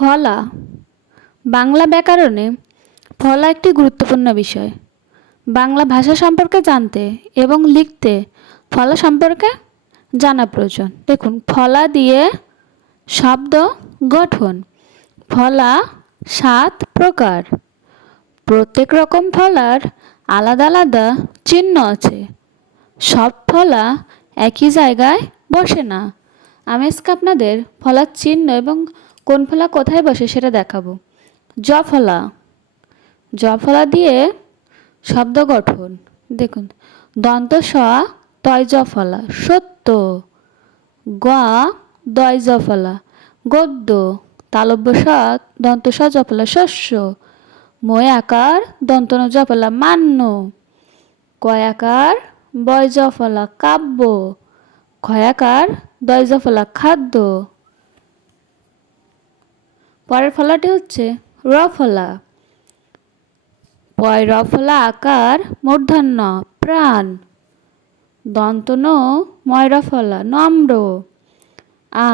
ফলা। বাংলা ব্যাকরণে ফলা একটি গুরুত্বপূর্ণ বিষয়। বাংলা ভাষা সম্পর্কে জানতে এবং লিখতে ফলা সম্পর্কে জানা প্রয়োজন। দেখুন, ফলা দিয়ে শব্দ গঠন। ফলা সাত প্রকার। প্রত্যেক রকম ফলার আলাদা আলাদা চিহ্ন আছে। সব ফলা একই জায়গায় বসে না। আমি আজকে আপনাদের ফলার চিহ্ন এবং কোন ফলা কোথায় বসে সেটা দেখাবো। জ ফলা। জ ফলা দিয়ে শব্দ গঠন। দেখুন, দন্ত স, তয় জ ফলা। সত্য। গ, দয় জ ফলা। গদ্য, তালব্য স, দন্ত স জ ফলা। শস্য। ময় আকার দন্ত ন জ ফলা। মান্য। কয়াকার বয় জ ফলা। কাব্য। ক্ষয়াকার দয় ফলা খাদ্য। পরের ফলাটি হচ্ছে র ফলা। পয় র ফলা আকার, মূর্ধন্য, প্রাণ। ময়রা ফলা, নম্র। আ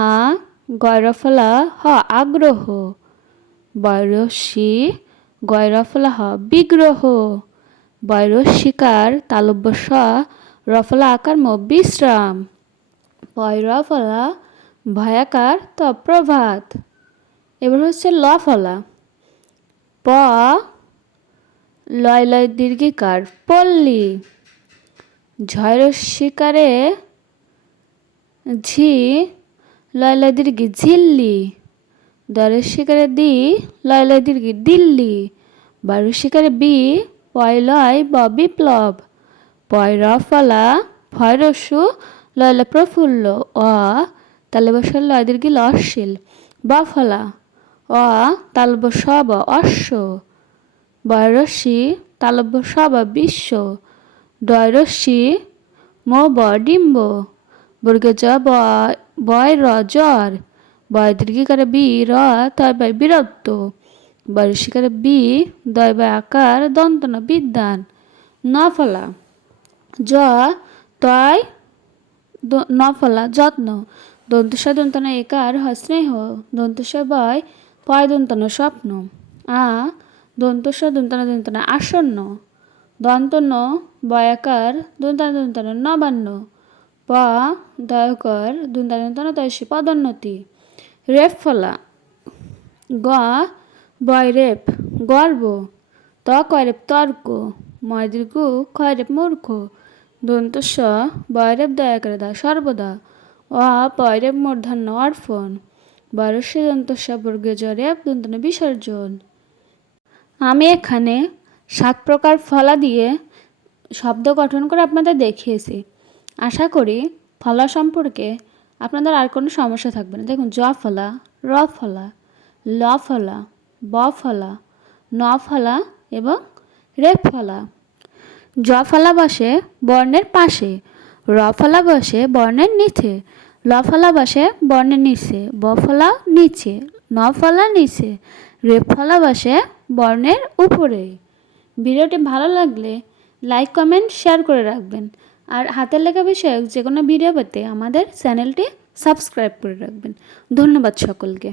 গয়রা ফলা, হ, আগ্রহ। বয়রসী গয়রা ফলা, হ, বিগ্রহ। বয়রসিকার তালব্য স রফলা আকার, ম, বিশ্রাম। ফলা ভয়াকার ত প্রভাত এবার হচ্ছে ল ফলা। প লয় লয় দীর্ঘিকার পল্লী। ঝয়ের শিকারে ঝি লয় লয় দীর্ঘি ঝিল্লি। দরের শিকারে দি লয় লয় দীর্ঘি দিল্লি। বারুর শিকারে বি পয় লয় ব বিপ্লব পয় ফলা ভয় রস্যু লয় ল প্রফুল্ল, অ তালে বসল লয় দীর্ঘি অশ্বিল ব, ফলা, অ তালব সব অশ্ব। বয়রসি তালব্য সব বিশ্ব। ডয়রসি মো, ব, ডিম্ব। বর্গে, জ বয়, র, জ্বর। বয় দীর্ঘিকারে, বি, র, তয় বাই বীরত্ব। বয়সিকারে বি, দয় বাই আকার, দন্তন, বিদ্যান। নফলা জ, তয় নফলা, যত্ন। দন্তস দন্তন একার হ স্নেহ। দন্তস বয় পয় দন্তন স্বপ্ন। আ দন্তস দন্তন দন্তন আসন্ন। দন্তন বয়াকার দন্তন দন্তন নবান্ন। প, দয়কর, দন্তন দন্তন তয়সী পদোন্নতি। রেফ ফলা। গ বয়রেপ গর্ব। ত কয়রেপ তর্ক। ময় দীর্ঘ ক্ষয়রেপ মূর্খ। দন্তস্ব বয়রেপ দয়া করে দা সর্বদা। অ পয়রেপ মূর্ধন্য, অর্পণ। বরস্য দন্তস্ব বর্গে জরেপ দন্তন বিসর্জন। আমি এখানে সাত প্রকার ফলা দিয়ে শব্দ গঠন করে আপনাদের দেখিয়েছি। আশা করি ফলা সম্পর্কে আপনাদের আর কোনো সমস্যা থাকবে না। দেখুন, জ ফলা, র ফলা, ল ফলা, ব ফলা, ন ফলা এবং রে ফলা। জ ফলা বসে বর্ণের পাশে, র ফলা বসে বর্ণের নিচে, ল ফলা বসে বর্ণের নিচে, ব ফলা নিচে, ন ফলা নিচে, রে ফলা বসে বর্ণের উপরে। ভিডিওটি ভালো লাগলে লাইক, কমেন্ট, শেয়ার করে রাখবেন। আর হাতের লেখা বিষয়ক যে কোনো ভিডিও পেতে আমাদের চ্যানেলটি সাবস্ক্রাইব করে রাখবেন। ধন্যবাদ সকলকে।